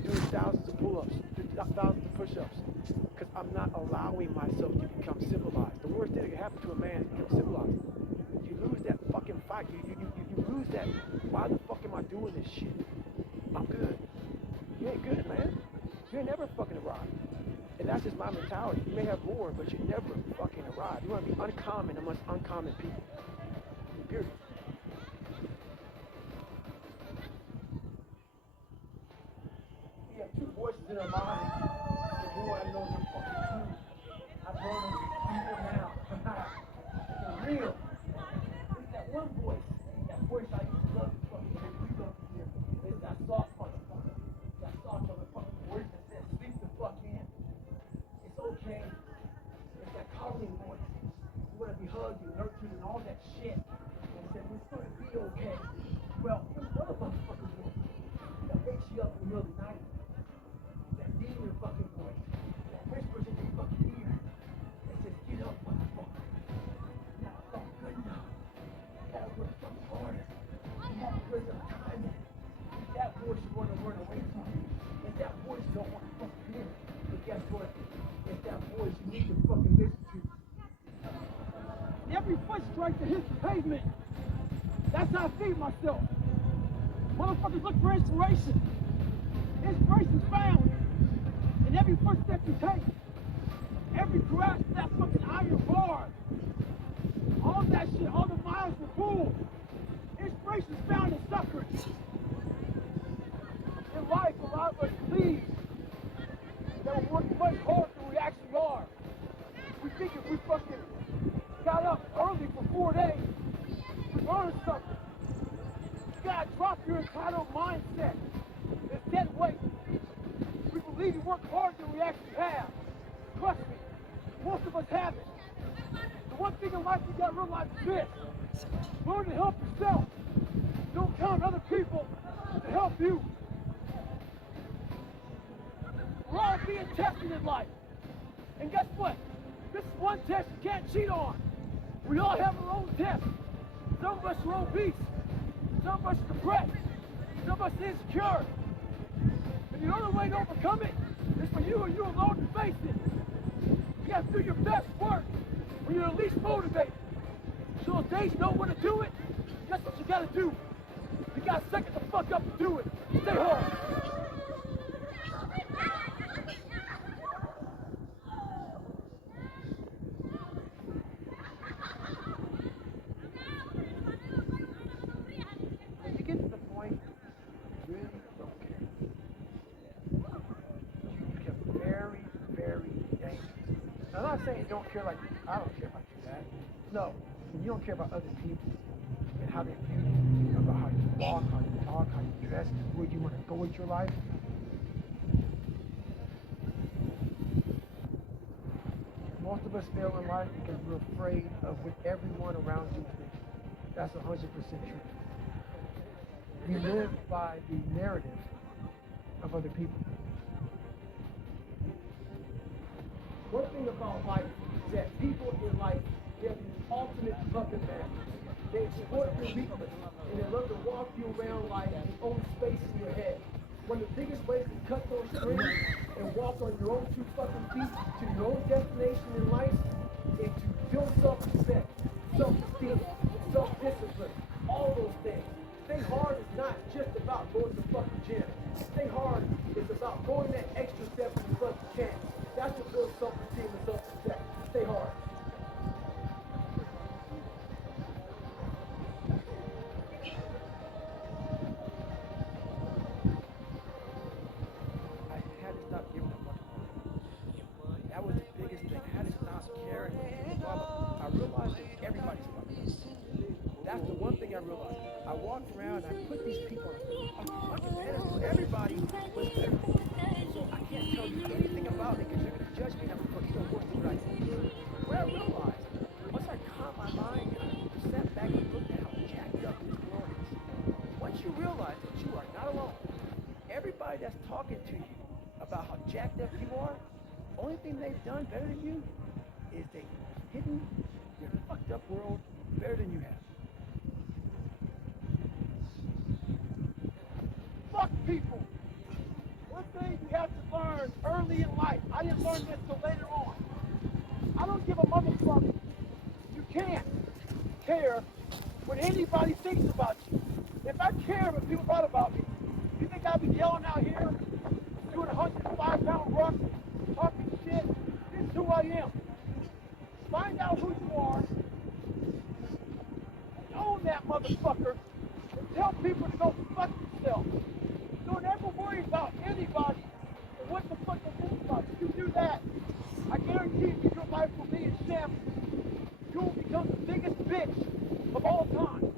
still doing thousands of pull-ups, thousands of push-ups, because I'm not allowing myself to become civilized. The worst thing that can happen to a man is become civilized. You lose that fucking fight. You lose that. Why the fuck am I doing this shit? I'm good. You ain't good, man. You ain't never fucking arrived. And that's just my mentality. You may have more, but you never fucking arrive. You want to be uncommon amongst uncommon people. Period. We have two voices in our mind. The boy, I know you're fucking true. I've heard them before now. For real. It's that one voice. That voice I used to love to fucking hear. We love to hear. It's that soft motherfucker. That soft motherfucking voice that says, sleep the fuck in. It's okay. It's that calming voice. You want to be hugged and nurtured and all that shit. And said, it's going to be okay. Well, there's another motherfucking voice that wakes you up in the middle of the night. That demon fucking voice. That whispers in your fucking ear. That says, get up, motherfucker. You're not fucking good enough. You gotta work fucking harder. You haven't put enough time in. It's that voice you want to run away from. It's that voice you don't want to fucking hear. But guess what? It's that voice you need to fucking listen to. Every foot strike that hits the pavement, that's how I feed myself. Motherfuckers look for inspiration. Inspiration's found in every footstep you take. Every grasp of that fucking iron bar. All that shit, all the miles were pulled. Inspiration's found in suffering. In life, a lot of us believe that we're working much harder than we actually are. We think if we fucking got up early for 4 days, we learned something. You gotta drop your entitled mindset. It's dead weight. We believe we work harder than we actually have. Trust me, most of us haven't. The one thing in life you gotta realize is this. Learn to help yourself. Don't count other people to help you. We're all being tested in life. And guess what? This is one test you can't cheat on. We all have our own tests. Some of us are obese. Some of us are depressed. Some of us are insecure. And the only way to overcome it is for you and you alone to face it. You have to do your best work when you're the least motivated. So the days you don't want to do it, guess what you gotta do? You gotta suck it the fuck up and do it. Stay hard. When you get to the point you really don't care, you become very, very dangerous. I'm not saying you don't care like I don't care about you, Dad. No, you don't care about other people and how they view you, about how you walk, how you talk, how you dress, where you want to go with your life. Most of us fail in life because we're afraid of what everyone around you thinks. That's 100% true. We live by the narrative of other people. One thing about life is that people in life, they're the ultimate puppet masters. They exploit your weakness, and they love to walk you around life and own space in your head. One of the biggest ways to cut those strings and walk on your own two fucking feet to your own destination in life is to build self-respect, self-esteem, self-discipline, all those things. Stay hard is not just about going to the fucking gym. Stay hard is about going that extra step when you fucking can. That's what builds self-esteem and self-respect. Stay hard. I had to stop giving a fuck. That was the biggest thing. I had to stop caring what people thought. I realized that everybody's fucking. That's the one thing I realized. I walked around and I put these people on a fucking pedestal. Everybody was better than me. So I can't tell you anything about it because you're going to judge me and I'm going to work through what I do. What I realized, once I calmed my mind and I sat back and looked at how jacked up this world is, once you realize that you are not alone, everybody that's talking to you about how jacked up you are, only thing they've done better than you is they've hidden your fucked up world better than you have. Fuck people. One thing learned early in life. I didn't learn this till later on. I don't give a motherfucker. You can't care what anybody thinks about you. If I care what people thought about me, you think I'd be yelling out here, doing 105-pound ruck, talking shit? This is who I am. Find out who you are, own that motherfucker, and tell people to go fuck themselves. Don't ever worry about anybody and what the fuck they think about you. You do that, I guarantee you your life will be in shambles. You will become the biggest bitch of all time.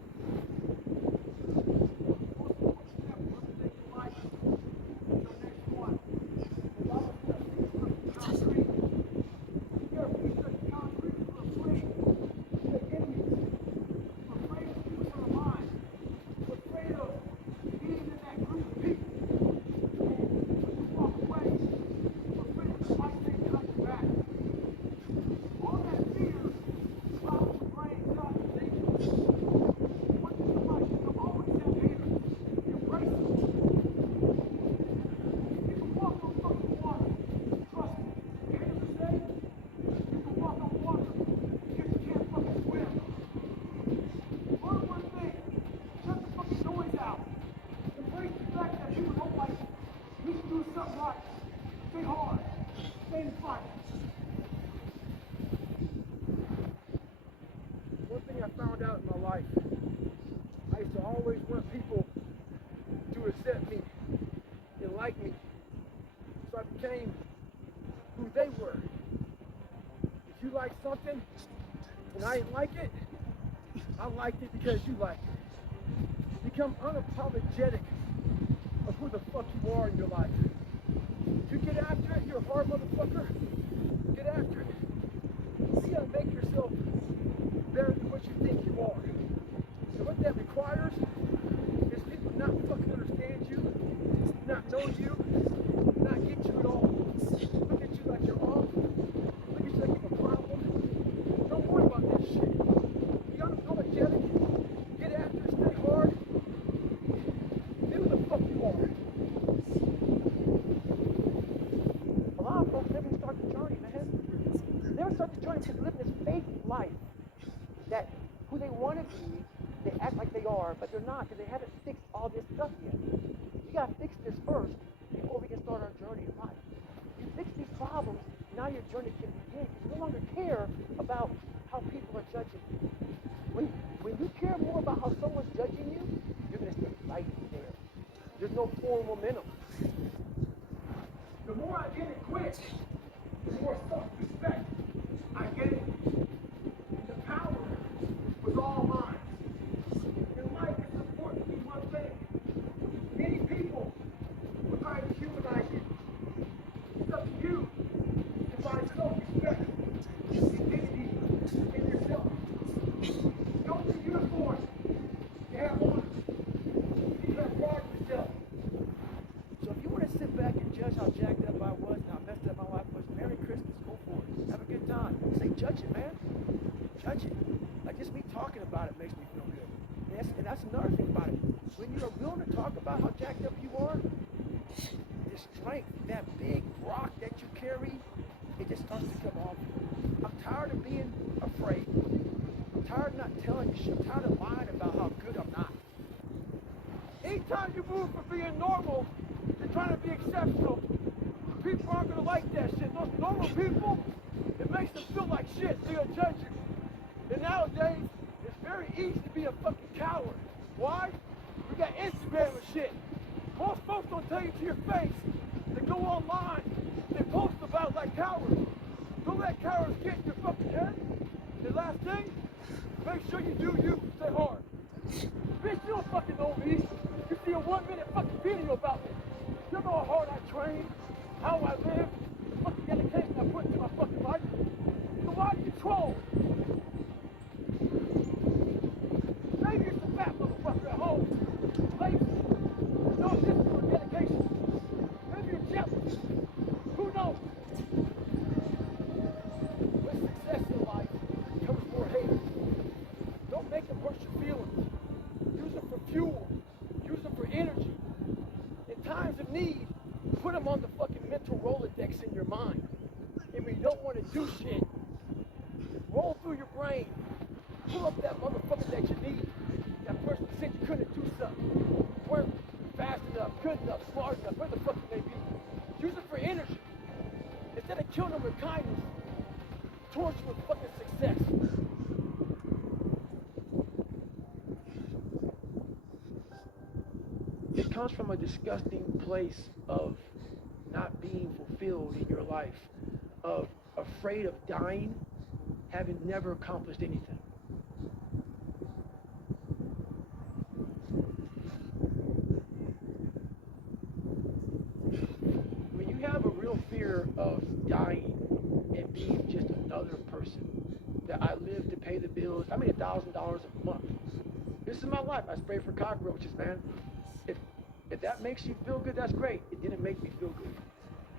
One thing I found out in my life, I used to always want people to accept me and like me. So I became who they were. If you like something and I didn't like it, I liked it because you liked it. Become unapologetic of who the fuck you are in your life. You get after it, you're a hard motherfucker. Get after it. You gotta make yourself better than what you think you are. And what that requires is people not fucking understand you, not know you, not get you at all. Look at you like you're off. Look at you like you have a problem. Don't worry about that shit. Be unapologetic. Get after it, stay hard. Be who the fuck you are. A lot of folks never even start the journey, man. They never start the journey because they live in this fake life. That who they want to be, they act like they are, but they're not because they haven't fixed all this stuff yet. You got to fix this first before we can start our journey in life. You fix these problems, now your journey can begin. You no longer care about how people are judging you. When you care more about how someone's judging you, you're going to stay right there. There's no forward momentum. The more I get it quick, the more self-respect I get it. The power was all mine. In life, it's important to be one thing. Many people will try to humanize you. It's up to you to find self-respect, dignity in yourself. Don't be uniform. You have honor. You have pride in yourself. So if you want to sit back and judge how jacked up I was and how messed up my life was, Merry Christmas, go for it. Have a good time. Say, judge it, man. Judge it. Like just me talking about it makes me feel good. And that's another thing about it. When you're willing to talk about how jacked up you are, the strength, that big rock that you carry, it just starts to come off. I'm tired of being afraid. I'm tired of not telling you shit. I'm tired of lying about how good I'm not. Anytime you move from being normal to trying to be exceptional, people aren't going to like that shit. Those normal people, it makes them feel like shit. They're going to judge you. And nowadays, it's very easy to be a fucking coward. Why? We got Instagram and shit. Most folks don't tell you to your face. They go online, they post about like cowards. Don't let cowards get in your fucking head. The last thing, make sure you do you, stay hard. Bitch, you don't fucking know me. You see a 1-minute fucking video about me. You know how hard I train, how I live, the fucking dedication I put into my fucking life. So why do you troll? Maybe it's the fat motherfucker at home. Lazy. No discipline or dedication. Put them on the fucking mental Rolodex in your mind. And when you don't want to do shit, roll through your brain. Pull up that motherfucker that you need. That person said you couldn't do something. Weren't fast enough, good enough, smart enough, where the fuck you may be. Use it for energy. Instead of killing them with kindness, torch with fucking success. It comes from a disgusting place of not being fulfilled in your life, of afraid of dying, having never accomplished anything. When you have a real fear of dying and being just another person, that I live to pay the bills, I made $1,000 a month. This is my life. I spray for cockroaches, man. If that makes you feel good, that's great. It didn't make me feel good.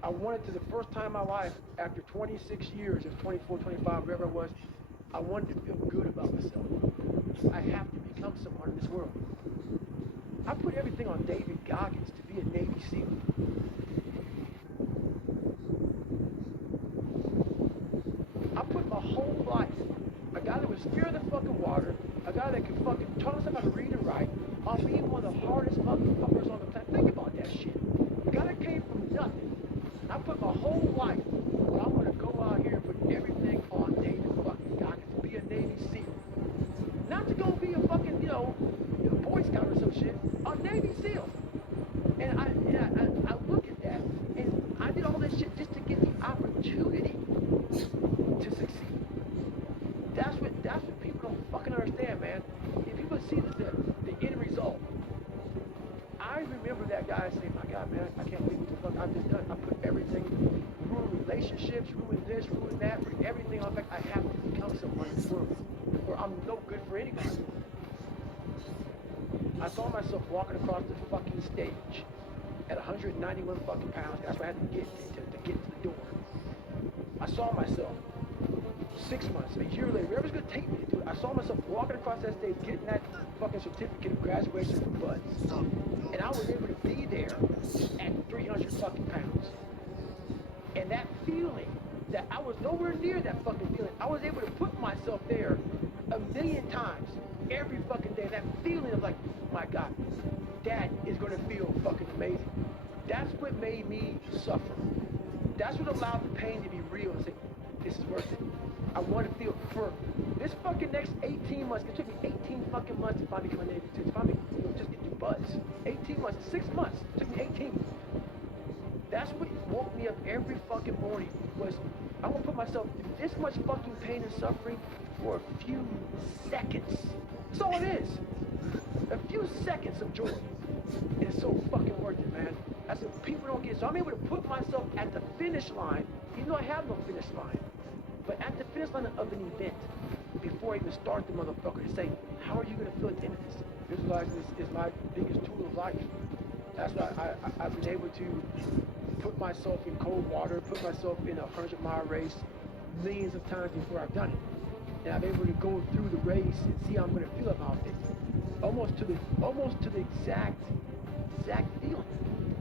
I wanted to, the first time in my life, after 26 years, or 24, 25, whatever it was, I wanted to feel good about myself. I have to become someone in this world. I put everything on David Goggins to be a Navy SEAL. I put my whole life, a guy that was scared of the fucking water, a guy that could fucking tell himself how to read and write, on being one of the hardest motherfuckers on the planet. Think about that shit. A guy that came from nothing. I put my whole life, but I'm gonna go out here and put everything on David fucking Goggins to be a Navy SEAL. Not to go be a fucking, Boy Scout or some shit. A Navy SEAL. And I look at that, and I did all this shit just to get the opportunity to succeed. That's what people don't fucking understand, man. If people see the end result, I remember that guy saying, my God, man, I can't believe what the fuck I've just done. I put everything, ruined relationships, ruined this, ruined that, everything on fact. I have to become someone in this world, or I'm no good for anybody. I saw myself walking across the fucking stage at 191 fucking pounds. That's what I had to get to get to the door. I saw myself 6 months, a year later, wherever's gonna take me to do it. I saw myself walking across that stage, getting that fucking certificate of graduation from Buds. And I was able to be there at 300 fucking pounds. And that feeling, that I was nowhere near that fucking feeling, I was able to put myself there 1,000,000 times every fucking day. That feeling of like, my God, that is gonna feel fucking amazing. That's what made me suffer. That's what allowed the pain to be real and say, this is worth it. I want to feel for this fucking next 18 months. It took me 18 fucking months to finally become a Navy SEAL. To finally, just get through Buds. 18 months, 6 months. It took me 18. That's what woke me up every fucking morning. Was I want to put myself through this much fucking pain and suffering for a few seconds. That's all it is. A few seconds of joy. And it's so fucking worth it, man. That's what people don't get. So I'm able to put myself at the finish line, even though I have no finish line. But at the finish line of an event, before I even start the motherfucker, to say, how are you going to feel at the end of this? Visualizing is my biggest tool of life. That's why I've been able to put myself in cold water, put myself in a 100-mile race millions of times before I've done it. And I'm able to go through the race and see how I'm going to feel about it. Almost to the exact feeling.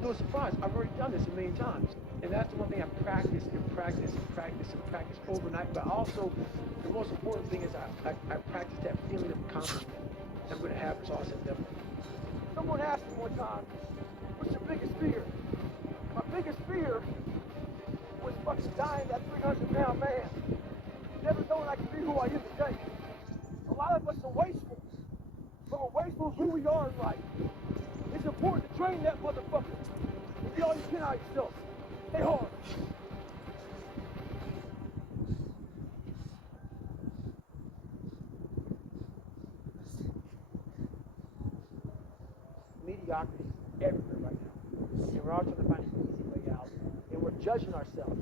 No surprise, I've already done this 1,000,000 times. And that's the one thing I practice and practice and practice and practice overnight. But also, the most important thing is I practice that feeling of accomplishment I'm going to have as all said and done. Someone asked me one time, what's your biggest fear? My biggest fear was fucking dying that 300-pound man. Never knowing I could be who I am today. A lot of us are wasteful. But we're wasteful of who we are in life. It's important to train that motherfucker. And get all you can out of yourself. Stay hard. Mediocrity is everywhere right now. And we're all trying to find an easy way out. And we're judging ourselves.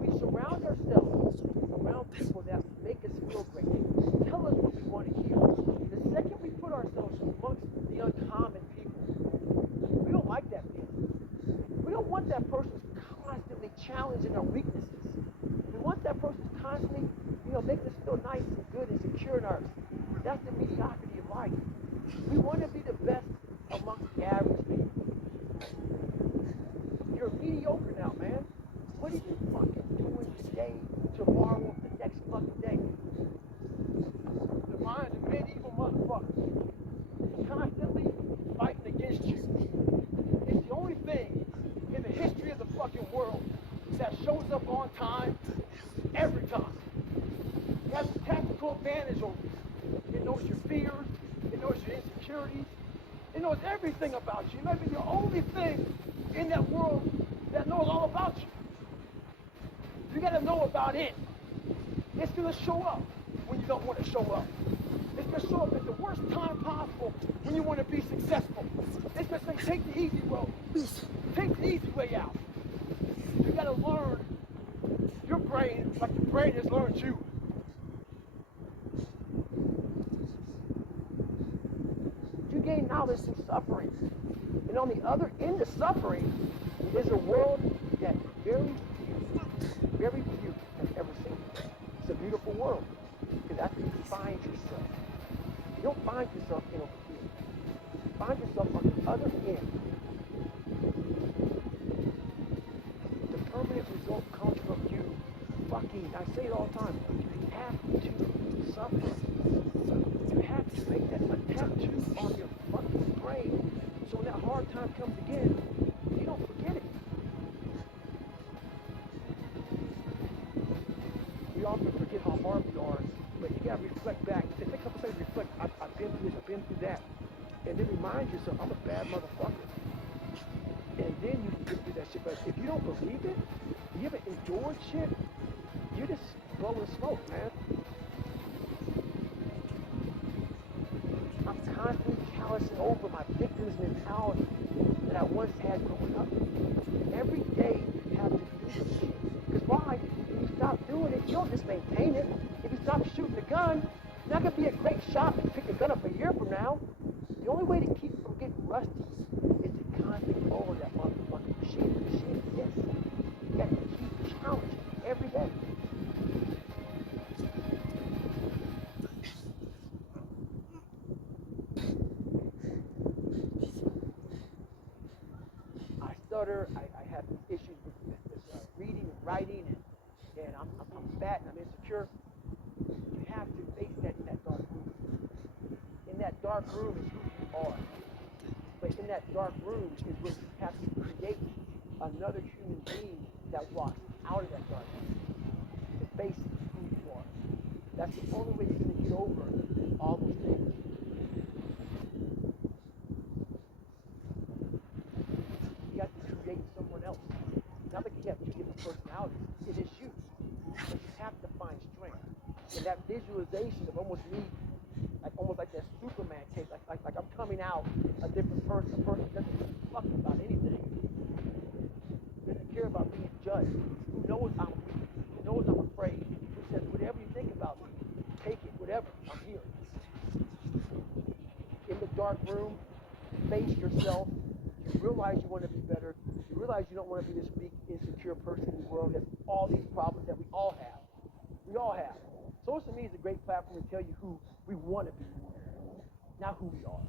We surround ourselves around people that make us feel great. They tell us what we want to hear. The second we put ourselves amongst the uncommon people, we don't like that feeling. We don't want that person constantly challenging our weaknesses. We want that person constantly, making us feel nice and good and secure in ours. That's the mediocrity of life. We want to be the best amongst the average people. everything about you. You may be the only thing in that world that knows all about you. You got to know about it. It's going to show up when you don't want to show up. It's going to show up at the worst time possible when you want to be successful. It's going to say, take the easy road. Take the easy way out. You got to learn your brain like your brain has learned you. You gain knowledge through suffering. And on the other end of suffering is a world that very few have ever seen. It's a beautiful world, because that's where you find yourself. You don't find yourself in over here. You find yourself on the other end. The permanent result comes from you fucking, I say it all the time, you have to suffer. You have to make that a tattoo on your fucking brain, so when that hard time comes again, you don't forget it. We often forget how hard we are, but you gotta reflect back. Take a couple seconds to reflect. I've been through this, I've been through that. And then remind yourself, I'm a bad motherfucker. And then you can get through that shit. But if you don't believe it, you haven't endured shit, you're just blowing smoke, man. I'm constantly callousing over my victim's mentality that I once had growing up. Every day you have to do this shit. Because why? If you stop doing it, you don't just maintain it. If you stop shooting the gun, you're not going to be a great shot and pick a gun up a year from now. The only way to keep from getting rusty is to constantly lower that motherfucking machine. The machine exists. You got to keep challenging every day. I stutter. I have issues with reading and writing, and I'm fat and I'm insecure. You have to face that in that dark room. In that dark room is who you are. But in that dark room is where you have to create another human being that walks out of that darkness to face who you are. That's the only way you're going to get over all those things. You have to create someone else. Not like you have two different personalities. It is you. But you have to find strength. And that visualization of almost me, almost like that Superman case, like I'm coming out a different person, a person that doesn't give a fuck about anything. Doesn't care about being judged. Who knows I'm weak? Who knows I'm afraid? Who says, whatever you think about me, take it, whatever, I'm here. In the dark room, face yourself. You realize you want to be better. You realize you don't want to be this weak, insecure person in the world that has all these problems that we all have. We all have. Social media is a great platform to tell you who we want to be, not who we are.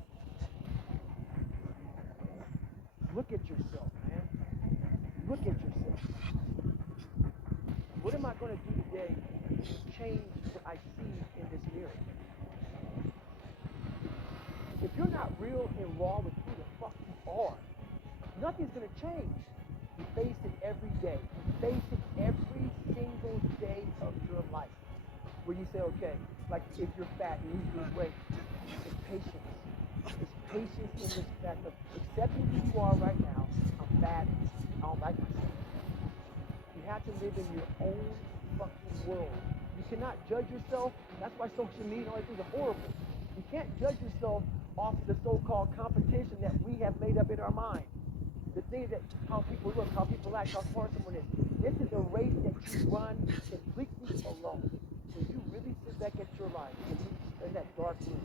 Look at yourself, man. Look at yourself. What am I going to do today to change what I see in this mirror? If you're not real and raw with who the fuck you are, nothing's going to change. You face it every day. You face it every single day of your life. Where you say, okay, like if you're fat and you lose weight, it's patience. It's patience in this fact of accepting who you are right now. I'm fat. I don't like myself. You have to live in your own fucking world. You cannot judge yourself. That's why social media and all these things are horrible. You can't judge yourself off the so-called competition that we have made up in our mind. The things that, how people look, how people act, how smart someone is. This is a race that you run completely alone. So you really sit back at your life and in that dark room,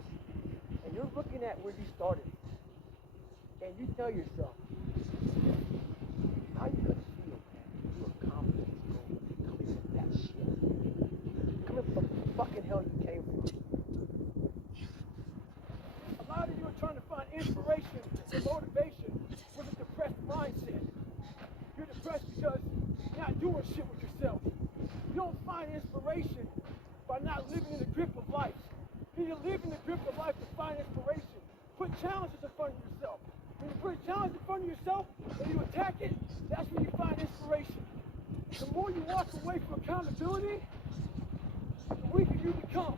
and you're looking at where you started, and you tell yourself, how you gonna feel, man, if you accomplished this goal coming from that shit? Coming from the fucking hell you came from. A lot of you are trying to find inspiration and motivation with a depressed mindset. You're depressed because you're not doing shit with yourself. You don't find inspiration by not living in the grip of life. You need to live in the grip of life to find inspiration. Put challenges in front of yourself. When you put a challenge in front of yourself and you attack it, that's when you find inspiration. The more you walk away from accountability, the weaker you become.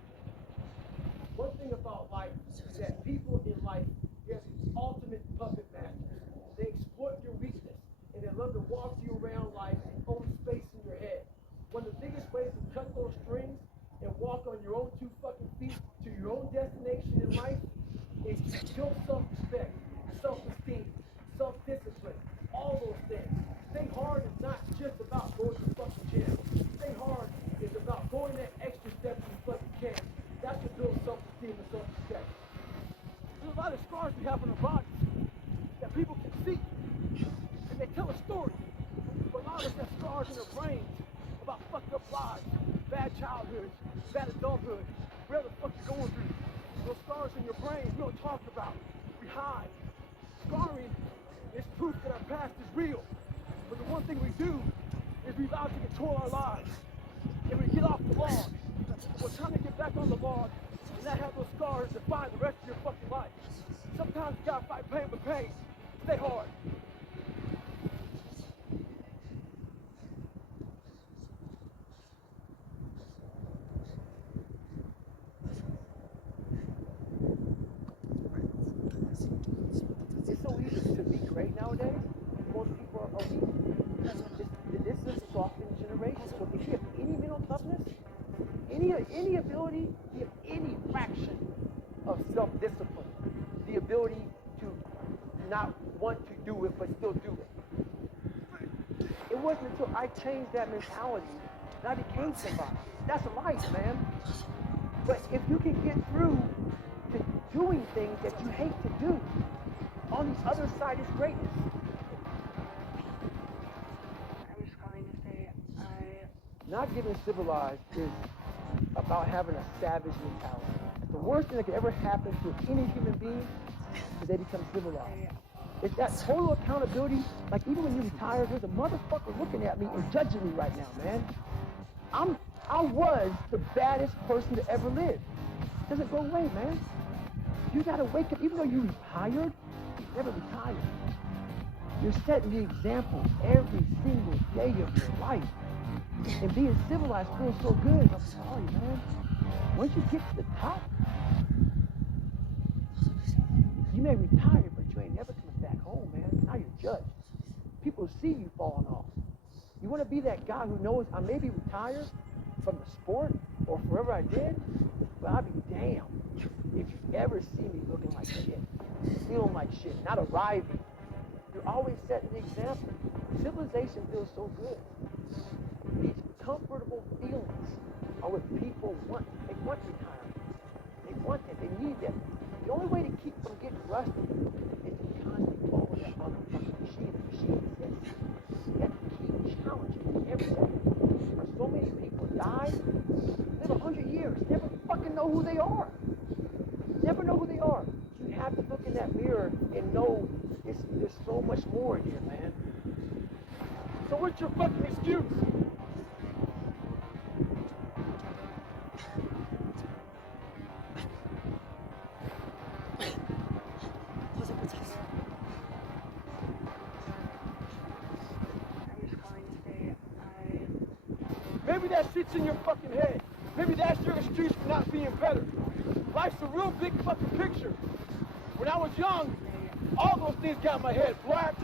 One thing about life is that people in life, they're the ultimate puppet discipline, all those things. Stay hard is not just about going to fucking jail. Stay hard is about going that extra step you fucking can. That's what builds self-esteem and self-respect. There's a lot of scars we have on our bodies that people can see, and they tell a story. But a lot of us have scars in our brains about fucked up lives, bad childhoods, bad adulthood, whatever the fuck you're going through. Those scars in your brain we don't talk about. We hide. Scarring is proof that our past is real. But the one thing we do is we vow to control our lives. And we get off the log. We're trying to get back on the log and not have those scars define the rest of your fucking life. Sometimes you gotta fight pain with pain. Stay hard. It's so easy to be great nowadays. Most people are weak. This is a softened generation. So if you have any mental toughness, any ability, you have any fraction of self-discipline, the ability to not want to do it but still do it. It wasn't until I changed that mentality that I became somebody. That's life, man. But if you can get through to doing things that you hate to do, on the other side is greatness. I was calling to say Not getting civilized is about having a savage mentality. The worst thing that could ever happen to any human being is they become civilized. It's that total accountability. Like even when you retire, there's a motherfucker looking at me and judging me right now, man. I was the baddest person to ever live. It doesn't go away, man. You gotta wake up, even though you retired, you never retired. You're setting the example every single day of your life. And being civilized feels so good. I'm sorry, man. Once you get to the top, you may retire, but you ain't never coming back home, man. Now you're judged. People see you falling off. You want to be that guy who knows I may be retired from the sport or forever I did, but I'll be damned if you ever see me looking like shit, feeling like shit, not arriving. You're always setting the example. Civilization feels so good. These comfortable feelings are what people want. They want retirement. They want that. They need that. The only way to keep from getting rusty is to constantly follow that motherfucking machine. The machine exists. You have to keep challenging every day. Or so many people die, live 100 years, never fucking know who they are. Never know who they are. You have to look in that mirror and know there's so much more in here, man. So what's your fucking excuse? Maybe that shit's in your fucking head. Maybe that's your excuse for not being better. Life's a real big fucking picture. When I was young, all those things got in my head. Black,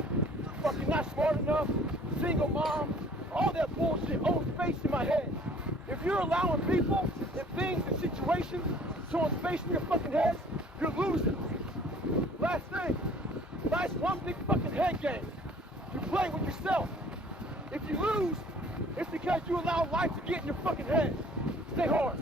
fucking not smart enough, single mom, all that bullshit owns space in my head. If you're allowing people and things and situations to own space in your fucking head, you're losing. Last thing, life's one big fucking head game. You play with yourself. If you lose, it's because you allow life to get in your fucking head. Stay hard.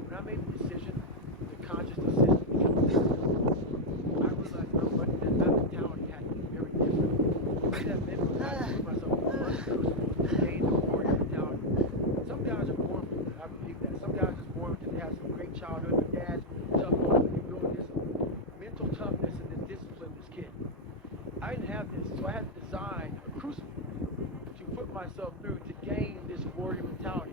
When I made the decision, the conscious decision to become different, I realized how much that mentality had to be very different. That meant was I had to put myself on the crucible to gain the warrior mentality. Some guys are born with it. I believe that. Some guys are born because they have some great childhood. Their dads tough on them. They build this mental toughness and this discipline in this kid. I didn't have this, so I had to design a crucible to put myself through to gain this warrior mentality.